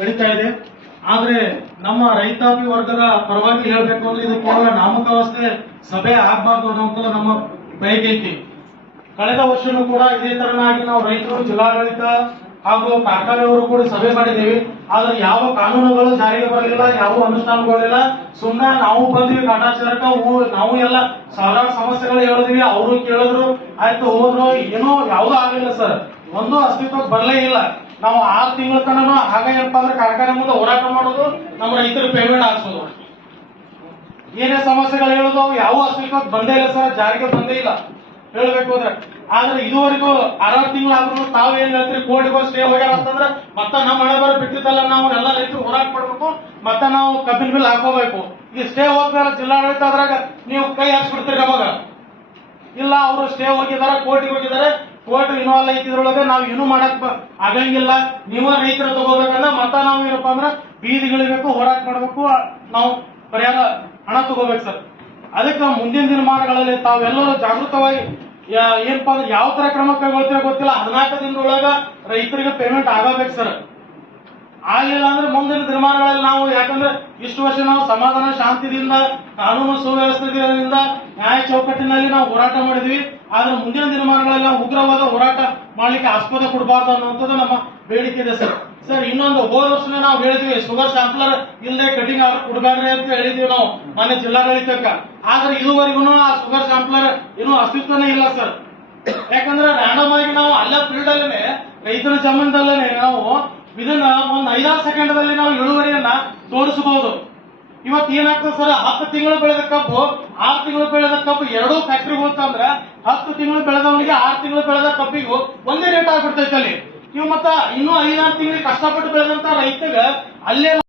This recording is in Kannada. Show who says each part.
Speaker 1: ನಡೀತಾ ಇದೆ. ಆದ್ರೆ ನಮ್ಮ ರೈತಾಪಿ ವರ್ಗದ ಪರವಾಗಿ ಹೇಳಬೇಕು ಅಂದ್ರೆ ಇದು ಕೇವಲ ನಾಮಕಾವಸ್ಥೆ ಸಭೆ ಆಗ್ಬಾರ್ದು ಅನ್ನೋಂಥದ್ದು ನಮ್ಮ ಬಯಕೆ ಐತಿ. ಕಳೆದ ವರ್ಷನೂ ಕೂಡ ಇದೇ ತರನಾಗಿ ನಾವು ರೈತರು, ಜಿಲ್ಲಾಡಳಿತ ಹಾಗೂ ಕಾರ್ಖಾನೆಯವರು ಕೂಡ ಸಭೆ ಮಾಡಿದ್ದೀವಿ. ಆದ್ರೆ ಯಾವ ಕಾನೂನುಗಳು ಜಾರಿಗೆ ಬರಲಿಲ್ಲ, ಯಾವ ಅನುಷ್ಠಾನಗಳಿಲ್ಲ. ಸುಮ್ಮನೆ ನಾವು ಬಂದ್ವಿ ಕಾಟಾಚಾರಕ ನಾವು ಎಲ್ಲ ಸಾವಿರಾರು ಸಮಸ್ಯೆಗಳು ಹೇಳಿದ್ವಿ, ಅವರು ಕೇಳಿದ್ರು. ಆಯ್ತು ಹೋದ್ರು, ಏನೋ ಯಾವುದೂ ಆಗಲಿಲ್ಲ ಸರ್. ಒಂದು ಅಸ್ತಿತ್ವ ಬರಲೇ ಇಲ್ಲ. ನಾವು ಆರು ತಿಂಗಳ ತನಕ ಹಾಗೆ ಏನಪ್ಪ ಅಂದ್ರೆ ಕಾರ್ಖಾನೆ ಮುಂದೆ ಹೋರಾಟ ಮಾಡೋದು ನಮ್ಮ ರೈತರ ಪೇಮೆಂಟ್ ಹಾಕ್ಸೋದು. ಏನೇ ಸಮಸ್ಯೆಗಳು ಹೇಳೋದು ಅವು ಯಾವ ಅಸ್ತಿತ್ವ ಬಂದೇ ಇಲ್ಲ ಸರ್, ಜಾರಿಗೆ ಬಂದೇ ಇಲ್ಲ. ಹೇಳ್ಬೇಕು ಅಂದ್ರೆ ಆದ್ರೆ ಇದುವರೆಗೂ ಆರಾರು ತಿಂಗಳಾದ್ರೂ ತಾವು ಏನ್ ಹೇಳ್ತೀರಿ? ಕೋರ್ಟ್ಗೆ ಸ್ಟೇ ಹೋಗ್ಯಾರ ಅಂತಂದ್ರೆ ಮತ್ತೆ ನಮ್ಮ ಹಣೆ ಬರ ಬಿಟ್ಟಿದ್ದಲ್ಲ, ನಾವು ಎಲ್ಲ ರೈತರು ಹೋರಾಟ ಮಾಡ್ಬೇಕು, ಮತ್ತೆ ನಾವು ಕಬ್ಬಿನ ಬಿಲ್ ಹಾಕೋಬೇಕು. ಈ ಸ್ಟೇ ಹೋಗ್ತಾರ ಜಿಲ್ಲಾಡಳಿತ ಅದ್ರಾಗ ನೀವು ಕೈ ಹಾಕ್ಸ್ಬಿಡ್ತೀರಿ ನಮಗ ಇಲ್ಲ, ಅವರು ಸ್ಟೇ ಹೋಗಿದ್ದಾರೆ ಕೋರ್ಟ್ಗೆ ಹೋಗಿದ್ದಾರೆ. ಕೋರ್ಟ್ ಇನ್ವಾಲ್ವ್ ಐತಿದ್ರೊಳಗೆ ನಾವು ಏನೂ ಮಾಡಕ್ ಆಗಂಗಿಲ್ಲ. ನೀವ ರೈತರು ತಗೋಬೇಕಂದ್ರೆ ಮತ್ತ ನಾವು ಏನಪ್ಪ ಅಂದ್ರೆ ಬೀದಿಗಳಿಬೇಕು ಹೋರಾಟ ಮಾಡಬೇಕು. ನಾವು ಪರಿಹಾರ, ಹಣ ತಗೋಬೇಕು ಸರ್. ಅದಕ್ಕೆ ಮುಂದಿನ ದಿನಮಾನಗಳಲ್ಲಿ ತಾವೆಲ್ಲರೂ ಜಾಗೃತವಾಗಿ ಏನಪ್ಪಾ ಅಂದ್ರೆ ಯಾವ ತರ ಕ್ರಮ ಕೈಗೊಳ್ತೀರ ಗೊತ್ತಿಲ್ಲ. ಹದಿನಾಲ್ಕು ದಿನದೊಳಗ ರೈತರಿಗೆ ಪೇಮೆಂಟ್ ಆಗಬೇಕು ಸರ್. ಆಗ್ಲಿಲ್ಲ ಅಂದ್ರೆ ಮುಂದಿನ ದಿನಮಾನಗಳಲ್ಲಿ ನಾವು ಯಾಕಂದ್ರೆ ಇಷ್ಟು ವರ್ಷ ನಾವು ಸಮಾಧಾನ, ಶಾಂತಿದಿಂದ, ಕಾನೂನು ಸುವ್ಯವಸ್ಥೆಯಿಂದ ನ್ಯಾಯ ಚೌಕಟ್ಟಿನಲ್ಲಿ ನಾವು ಹೋರಾಟ ಮಾಡಿದ್ವಿ. ಆದ್ರೆ ಮುಂದಿನ ದಿನಮಾನಗಳಲ್ಲಿ ನಾವು ಉಗ್ರವಾದ ಹೋರಾಟ ಮಾಡ್ಲಿಕ್ಕೆ ಆಸ್ಪದ ಕೊಡಬಾರ್ದು ಅನ್ನುವಂಥದ್ದು ನಮ್ಮ ಬೇಡಿಕೆ ಇದೆ ಸರ್. ಸರ್, ಇನ್ನೊಂದು ಹೋದ ವರ್ಷನೇ ನಾವು ಹೇಳಿದ್ವಿ ಶುಗರ್ ಸ್ಯಾಂಪ್ಲರ್ ಇಲ್ಲದೆ ಕಟಿಂಗ್ ಅವ್ರು ಕೊಡಬೇಡ್ರಿ ಅಂತ ಹೇಳಿದ್ವಿ ನಾವು ಮನೆ ಜಿಲ್ಲಾಡಳಿತಕ್ಕ. ಆದ್ರೆ ಇದುವರೆಗೂ ಆ ಶುಗರ್ ಸ್ಯಾಂಪ್ಲರ್ ಇನ್ನೂ ಅಸ್ತಿತ್ವನೇ ಇಲ್ಲ ಸರ್. ಯಾಕಂದ್ರೆ ರ್ಯಾಂಡಮ್ ಆಗಿ ನಾವು ಅಲ್ಲ ಫೀಲ್ಡ್ ಅಲ್ಲೇ ರೈತರ ಜಮೀನದಲ್ಲೇ ನಾವು ಇದನ್ನ ಒಂದ್ ಐದಾರು ಸೆಕೆಂಡ್ದಲ್ಲಿ ನಾವು ಇಳುವರಿಯನ್ನ ತೋರಿಸಬಹುದು. ಇವತ್ತು ಏನಾಗ್ತದೆ ಸರ್? ಹತ್ತು ತಿಂಗಳು ಬೆಳೆದ ಕಬ್ಬು, ಆರು ತಿಂಗಳು ಬೆಳೆದ ಕಬ್ಬು ಎರಡೂ ಫ್ಯಾಕ್ಟ್ರಿ ಹೋಗ್ತಂದ್ರೆ ಹತ್ತು ತಿಂಗಳು ಬೆಳೆದವನಿಗೆ ಆರು ತಿಂಗಳು ಬೆಳೆದ ಕಬ್ಬಿಗೂ ಒಂದೇ ರೇಟ್ ಆಗ್ಬಿಡ್ತೈತೆ ಅಲ್ಲಿ. ನೀವು ಮತ್ತ ಇನ್ನೂ ಐದಾರು ತಿಂಗಳಿಗೆ ಕಷ್ಟಪಟ್ಟು ಬೆಳೆದಂತ ರೈತಗ ಅಲ್ಲೇ